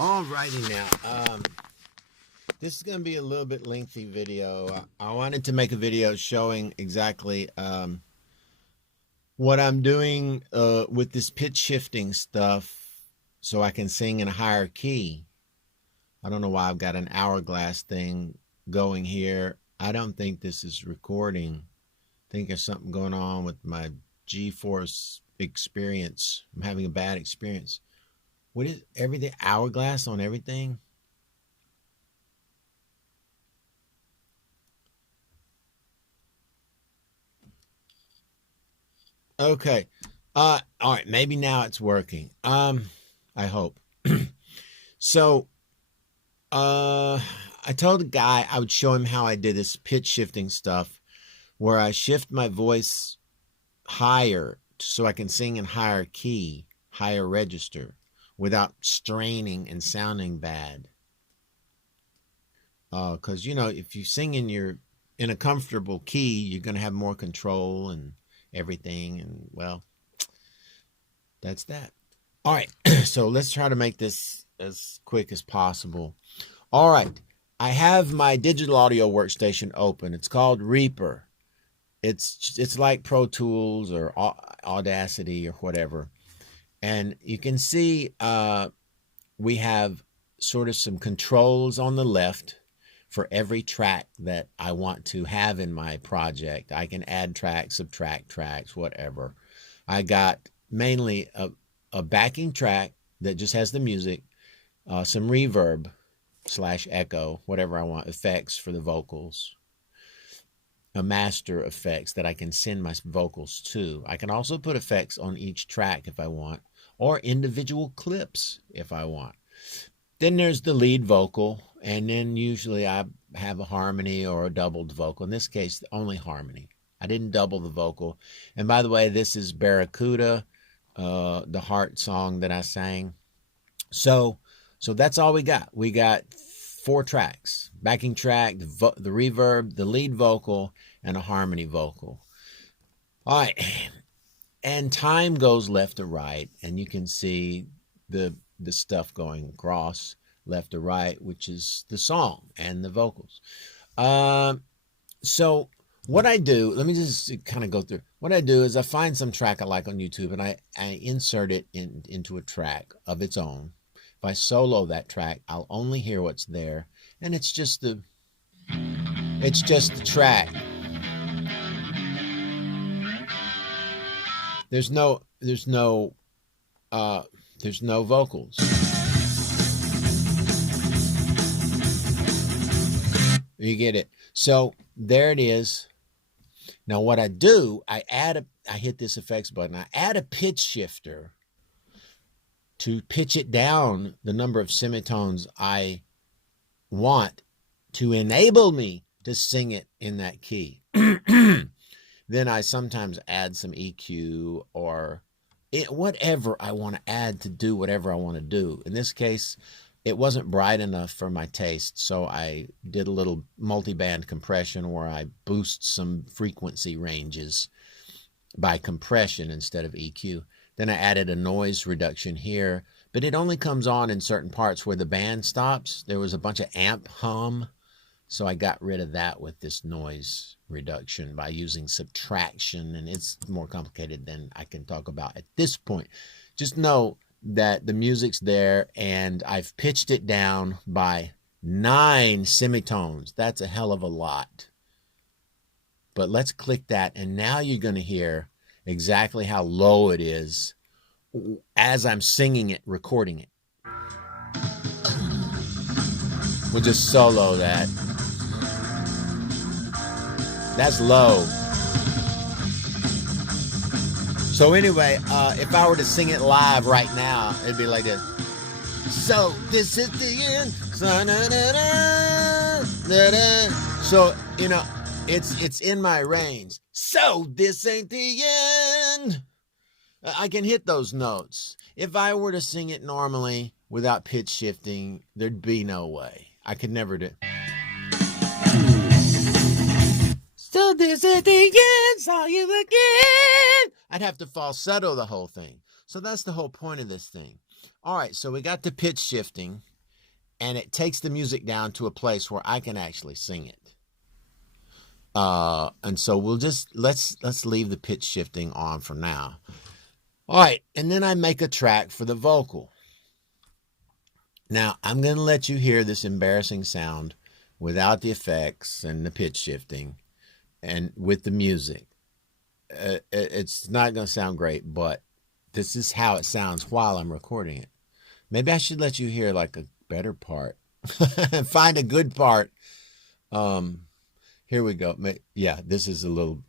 Alrighty now. This is going to be a little bit lengthy video. I wanted to make a video showing exactly what I'm doing with this pitch shifting stuff so I can sing in a higher key. I don't know why I've got an hourglass thing going here. I don't think this is recording. I think there's something going on with my G-force experience. I'm having a bad experience. What is everything? Hourglass on everything? Okay. All right. Maybe now it's working. I hope. So, I told the guy I would show him how I did this pitch shifting stuff where I shift my voice higher so I can sing in higher key, higher register without straining and sounding bad. Because, you know, if you sing in a comfortable key, you're going to have more control and everything. And, well, that's that. All right. So let's try to make this as quick as possible. All right. I have my digital audio workstation open. It's called Reaper. It's like Pro Tools or Audacity or whatever. And you can see we have sort of some controls on the left for every track that I want to have in my project. I can add tracks, subtract tracks, whatever. I got mainly a backing track that just has the music, some reverb / echo, whatever I want, effects for the vocals, a master effects that I can send my vocals to. I can also put effects on each track if I want, or individual clips if I want. Then there's the lead vocal, and then usually I have a harmony or a doubled vocal. In this case, only harmony. I didn't double the vocal. And by the way, this is Barracuda, the heart song that I sang. So that's all we got. We got 4 tracks: backing track, the reverb, the lead vocal, and a harmony vocal. All right. And time goes left to right, and you can see the stuff going across left to right, which is the song and the vocals. So what I do, let me just kind of go through. What I do is I find some track I like on YouTube, and I insert it into a track of its own. If I solo that track, I'll only hear what's there, and it's just the track. There's no vocals. You get it? So there it is. Now what I do, I hit this effects button. I add a pitch shifter to pitch it down the number of semitones I want to enable me to sing it in that key. Then I sometimes add some EQ or whatever I want to add to do whatever I want to do. In this case, it wasn't bright enough for my taste, so I did a little multiband compression where I boost some frequency ranges by compression instead of EQ. Then I added a noise reduction here, but it only comes on in certain parts where the band stops. There was a bunch of amp hum, so I got rid of that with this noise reduction by using subtraction, and it's more complicated than I can talk about at this point. Just know that the music's there, and I've pitched it down by 9 semitones. That's a hell of a lot. But let's click that, and now you're going to hear exactly how low it is as I'm singing it, recording it. We'll just solo that. That's low. So anyway, if I were to sing it live right now, it'd be like this. So this is the end. So, you know, it's in my range. So this ain't the end. I can hit those notes. If I were to sing it normally without pitch shifting, there'd be no way. I could never do. So this is the end, saw you again. I'd have to falsetto the whole thing. So that's the whole point of this thing. All right, so we got the pitch shifting. and it takes the music down to a place where I can actually sing it. And so we'll just let's leave the pitch shifting on for now. All right, and then I make a track for the vocal. Now I'm going to let you hear this embarrassing sound without the effects and the pitch shifting and with the music. It's not going to sound great, but this is how it sounds while I'm recording it. Maybe I should let you hear like a better part. Find a good part. Here we go. Yeah, this is a little.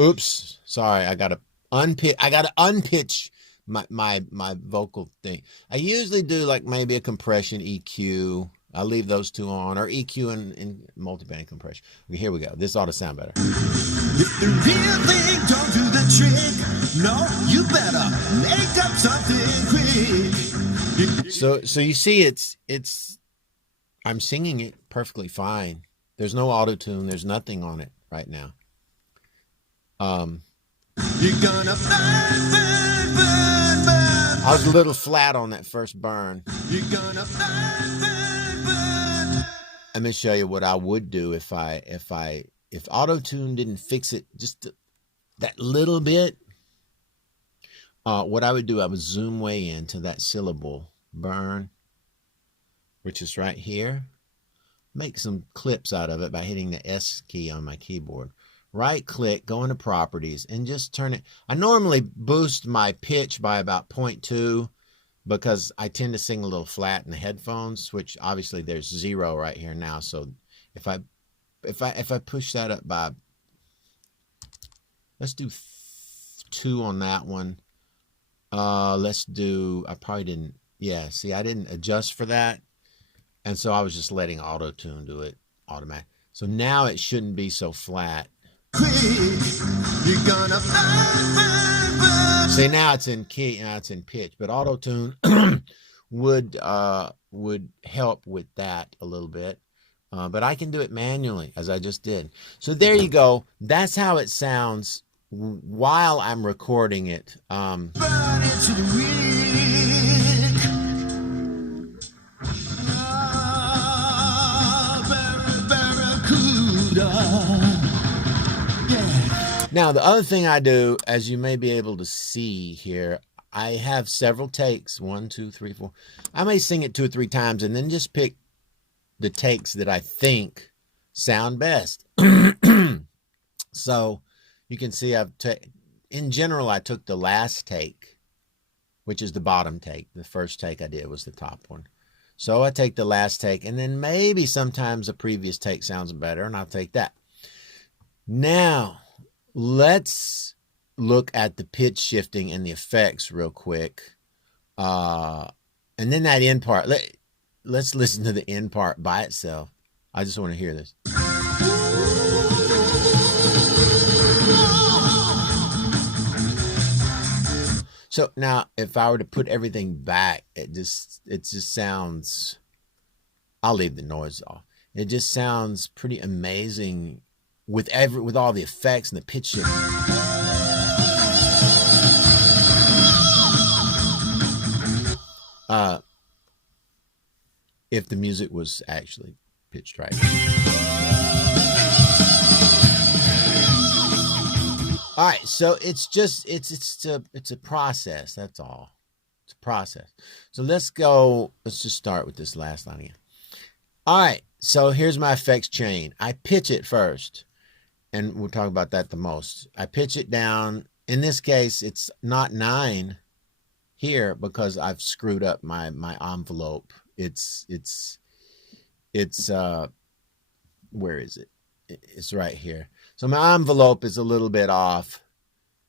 Oops, sorry. I gotta unpitch my vocal thing. I usually do like maybe a compression EQ. I'll leave those two on, or EQ and multiband compression. Okay, here we go. This ought to sound better. If the real thing don't do the trick, no, you better make up something quick. So you see, it's I'm singing it perfectly fine. There's no auto-tune. There's nothing on it right now. You're gonna burn, burn, burn, burn. I was a little flat on that first burn. You're gonna burn, burn, burn. Let me show you what I would do if auto-tune didn't fix it just that little bit. What I would do, I would zoom way into that syllable burn, which is right here. Make some clips out of it by hitting the S key on my keyboard. Right click, go into properties, and just turn it. I normally boost my pitch by about 0.2 because I tend to sing a little flat in the headphones, which obviously there's 0 right here now. So if I push that up by, let's do 2 on that one. Let's do, I probably didn't, yeah, see, I didn't adjust for that. And so I was just letting auto-tune do it automatic. So now it shouldn't be so flat. You're gonna see, now it's in key, now it's in pitch, but auto-tune would help with that a little bit. But I can do it manually, as I just did. So there you go. That's how it sounds while I'm recording it. Now, the other thing I do, as you may be able to see here, I have several takes. 1, 2, 3, 4. I may sing it 2 or 3 times and then just pick the takes that I think sound best. So you can see in general, I took the last take, which is the bottom take. The first take I did was the top one. So I take the last take, and then maybe sometimes the previous take sounds better, and I'll take that. Now, let's look at the pitch shifting and the effects real quick. And then that end part. Let's listen to the end part by itself. I just want to hear this. So now, if I were to put everything back, it just sounds, I'll leave the noise off. It just sounds pretty amazing with all the effects and the pitch shift. If the music was actually pitched right. All right, so it's a process. That's all. It's a process. So let's just start with this last line again. All right, so here's my effects chain. I pitch it first, and we'll talk about that the most. I pitch it down. In this case, it's not 9 here because I've screwed up my envelope. It's where is it? It's right here. So my envelope is a little bit off.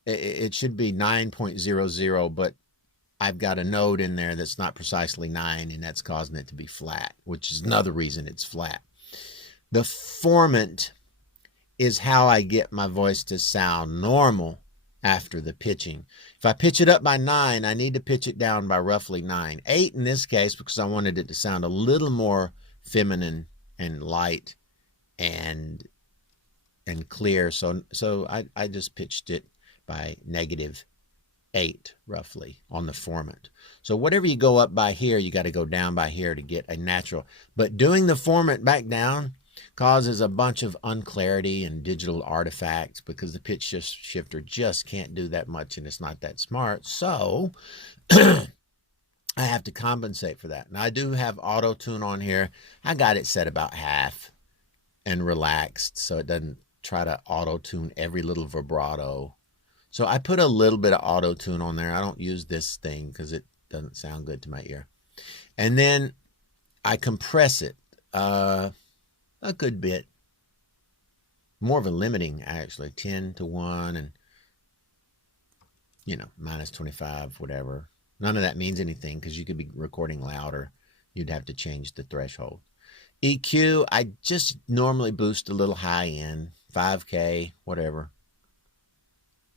It should be 9.00, but I've got a note in there that's not precisely 9, and that's causing it to be flat, which is another reason it's flat. The formant is how I get my voice to sound normal after the pitching. If I pitch it up by 9, I need to pitch it down by roughly 9. 8 in this case, because I wanted it to sound a little more feminine and light and clear. So I just pitched it by -8. 8 roughly on the formant. So whatever you go up by here, you got to go down by here to get a natural. But doing the formant back down causes a bunch of unclarity and digital artifacts because the pitch shifter just can't do that much and it's not that smart. So I have to compensate for that. Now I do have auto tune on here. I got it set about half and relaxed so it doesn't try to auto tune every little vibrato. So I put a little bit of auto tune on there. I don't use this thing because it doesn't sound good to my ear. And then I compress it a good bit. More of a limiting, actually. 10 to 1 and, you know, minus 25, whatever. None of that means anything because you could be recording louder. You'd have to change the threshold. EQ, I just normally boost a little high end, 5K, whatever.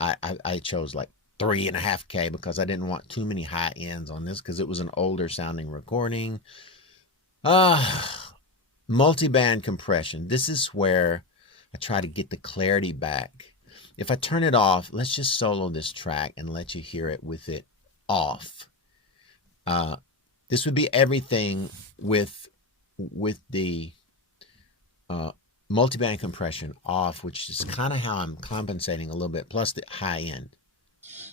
I chose like 3.5K because I didn't want too many high ends on this because it was an older sounding recording. Multiband compression. This is where I try to get the clarity back. If I turn it off, let's just solo this track and let you hear it with it off. This would be everything with the multiband compression off, which is kind of how I'm compensating a little bit, plus the high end.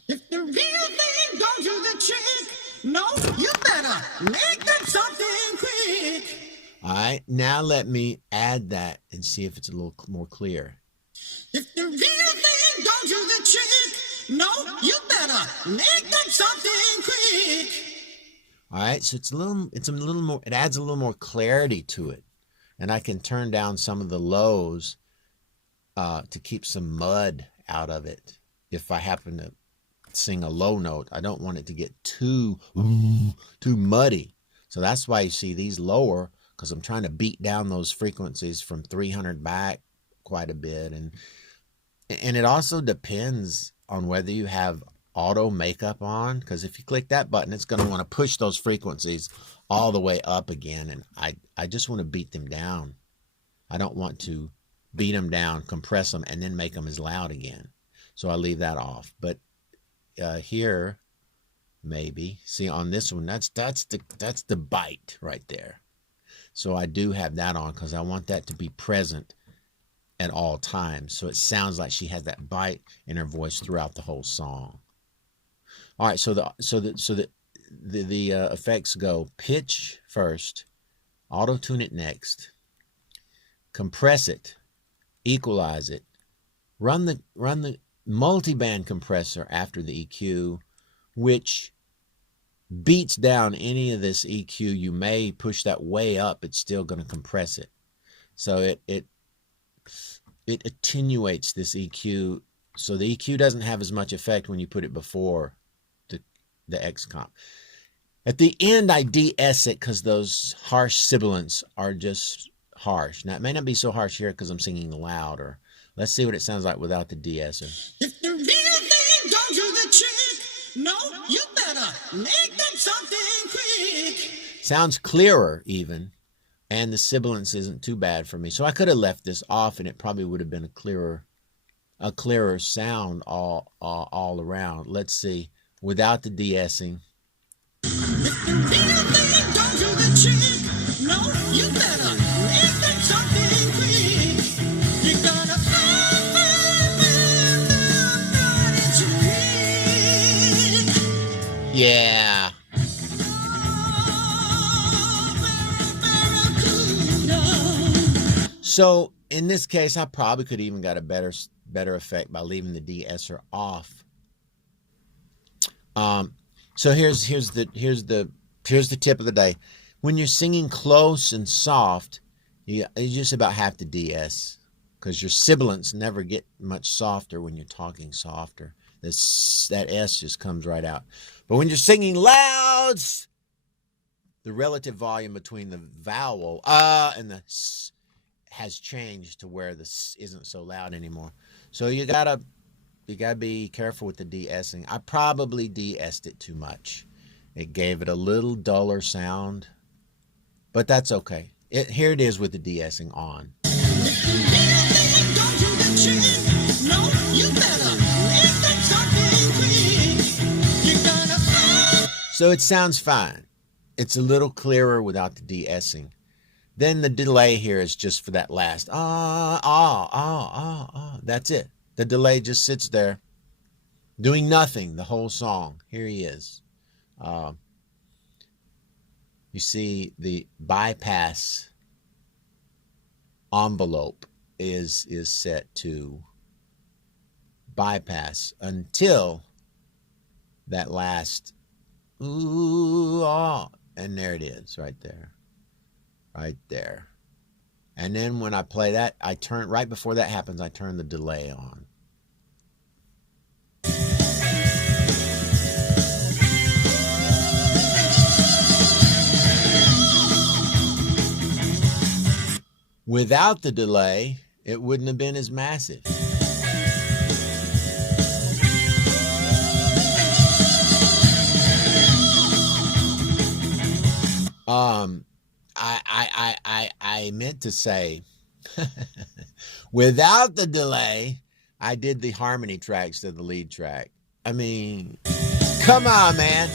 If the real thing don't do the trick, no, you better make that something quick. All right, now let me add that and see if it's a little more clear. If the real thing don't do the trick, no, you better make that something quick. All right, so it's a little more, it adds a little more clarity to it. And I can turn down some of the lows to keep some mud out of it. If I happen to sing a low note, I don't want it to get too muddy. So that's why you see these lower, because I'm trying to beat down those frequencies from 300 back quite a bit. And it also depends on whether you have auto makeup on, because if you click that button, it's going to want to push those frequencies all the way up again, and I just want to beat them down. I don't want to beat them down, compress them, and then make them as loud again. So I leave that off. But here, maybe, see on this one, that's the bite right there. So I do have that on because I want that to be present at all times. So it sounds like she has that bite in her voice throughout the whole song. All right, so the effects go pitch first, auto tune it next, compress it, equalize it, run the multiband compressor after the EQ, which beats down any of this EQ. You may push that way up, it's still going to compress it. So it attenuates this EQ, so the EQ doesn't have as much effect when you put it before the X comp. At the end, I de-S it because those harsh sibilants are just harsh. Now, it may not be so harsh here because I'm singing louder. Let's see what it sounds like without the de-esser. If the real thing don't do the trick, no, you better make that something quick. Sounds clearer even, and the sibilance isn't too bad for me. So I could have left this off and it probably would have been a clearer sound all around. Let's see. Without the de-essing. If the real thing don't do the trick, no, you better make that something quick. You're gonna find Yeah. So in this case, I probably could even got a better effect by leaving the de-esser off. So here's the tip of the day. When you're singing close and soft, you just about have to de-ess because your sibilants never get much softer when you're talking softer. That S just comes right out. But when you're singing loud, the relative volume between the vowel and the S has changed to where the S isn't so loud anymore. So you gotta be careful with the de-essing. I probably de-essed it too much. It gave it a little duller sound, but that's okay. Here it is with the de-essing on. So it sounds fine. It's a little clearer without the de-essing. Then the delay here is just for that last That's it. The delay just sits there doing nothing the whole song. Here he is. You see the bypass envelope is set to bypass until that last ooh, ah, and there it is right there. Right there. And then when I play that, I turn, right before that happens, I turn the delay on. Without the delay, it wouldn't have been as massive. I meant to say, without the delay, I did the harmony tracks to the lead track. I mean, come on, man.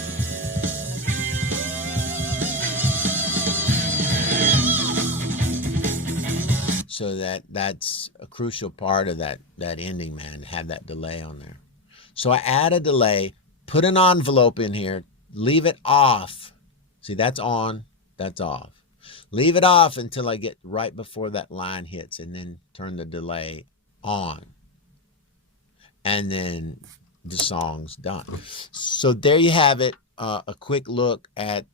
So that's a crucial part of that ending, man, to have that delay on there. So I add a delay, put an envelope in here, leave it off. See, that's on, that's off. Leave it off until I get right before that line hits, and then turn the delay on. And then the song's done. So there you have it, a quick look at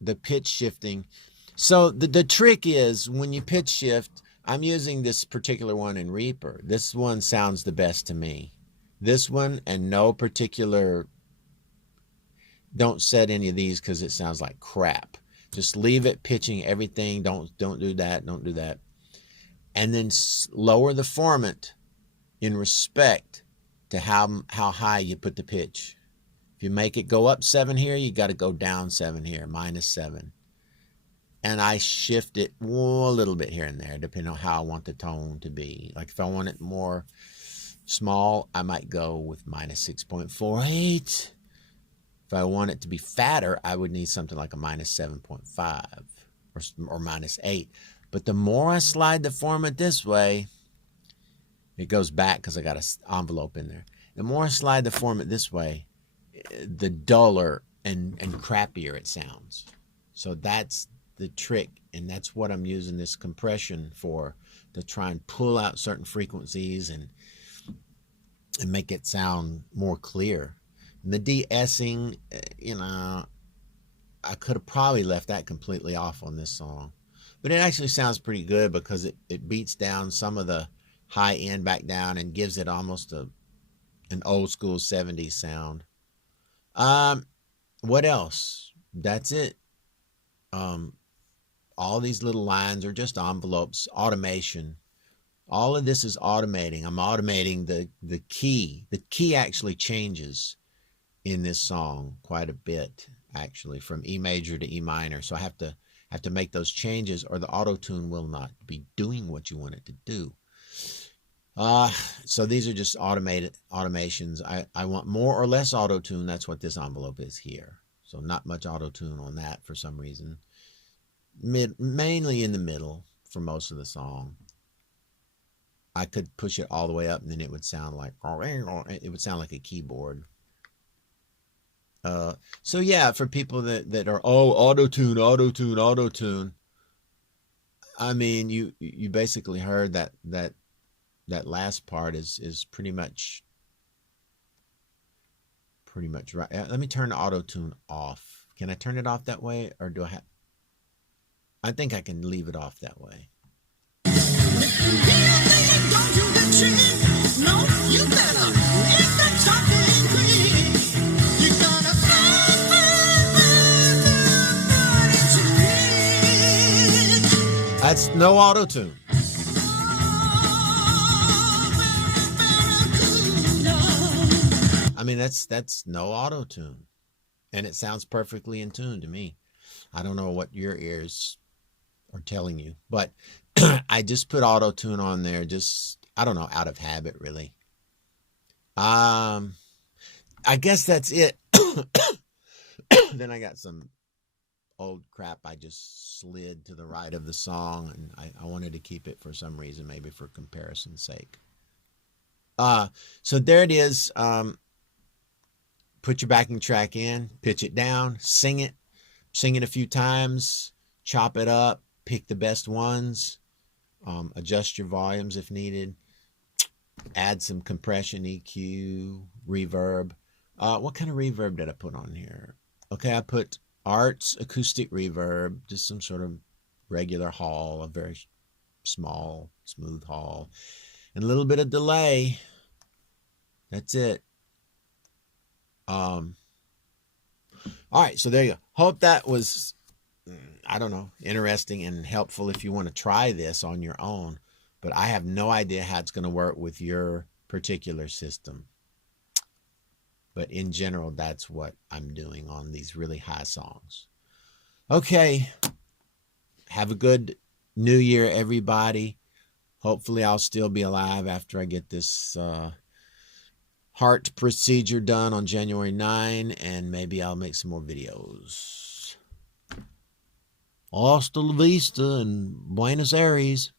the pitch shifting. So the trick is, when you pitch shift, I'm using this particular one in Reaper. This one sounds the best to me. This one, and no particular, don't set any of these because it sounds like crap. Just leave it pitching everything. Don't do that. Don't do that. And then lower the formant in respect to how high you put the pitch. If you make it go up 7 here, you got to go down 7 here, -7. And I shift it a little bit here and there, depending on how I want the tone to be. Like if I want it more small, I might go with -6.48. If I want it to be fatter, I would need something like a -7.5 or -8. But the more I slide the formant this way, it goes back because I got an envelope in there. The more I slide the formant this way, the duller and crappier it sounds. So that's the trick, and that's what I'm using this compression for, to try and pull out certain frequencies and make it sound more clear. And the de-essing, you know, I could have probably left that completely off on this song, but it actually sounds pretty good because it beats down some of the high end back down and gives it almost an old school 70s sound. What else? That's it. All these little lines are just envelopes, automation. All of this is automating. I'm automating the key. The key actually changes in this song quite a bit, actually, from E major to E minor. So I have to make those changes, or the auto-tune will not be doing what you want it to do. So these are just automations. I want more or less auto-tune. That's what this envelope is here. So not much auto-tune on that for some reason. Mainly in the middle for most of the song. I could push it all the way up, and then it would sound like a keyboard. So yeah, for people that are auto-tune. I mean, you basically heard that last part is pretty much right. Let me turn the auto-tune off. Can I turn it off that way, or do I have? I think I can leave it off that way. That's no auto-tune. I mean, that's no auto-tune. And it sounds perfectly in tune to me. I don't know what your ears are telling you, but I just put auto-tune on there, just, I don't know, out of habit, really. I guess that's it. Then I got some old crap I just slid to the right of the song, and I wanted to keep it for some reason, maybe for comparison's sake. So there it is. Put your backing track in, pitch it down, sing it a few times, chop it up, pick the best ones, adjust your volumes if needed, add some compression, EQ, reverb. What kind of reverb did I put on here? Okay, I put Arts acoustic reverb, just some sort of regular hall, a very small, smooth hall, and a little bit of delay. That's it. All right, so there you go. Hope that was, I don't know, interesting and helpful if you want to try this on your own. But I have no idea how it's going to work with your particular system. But in general, that's what I'm doing on these really high songs. Okay. Have a good New Year, everybody. Hopefully I'll still be alive after I get this heart procedure done on January 9, and maybe I'll make some more videos. Hasta la vista and Buenos Aires.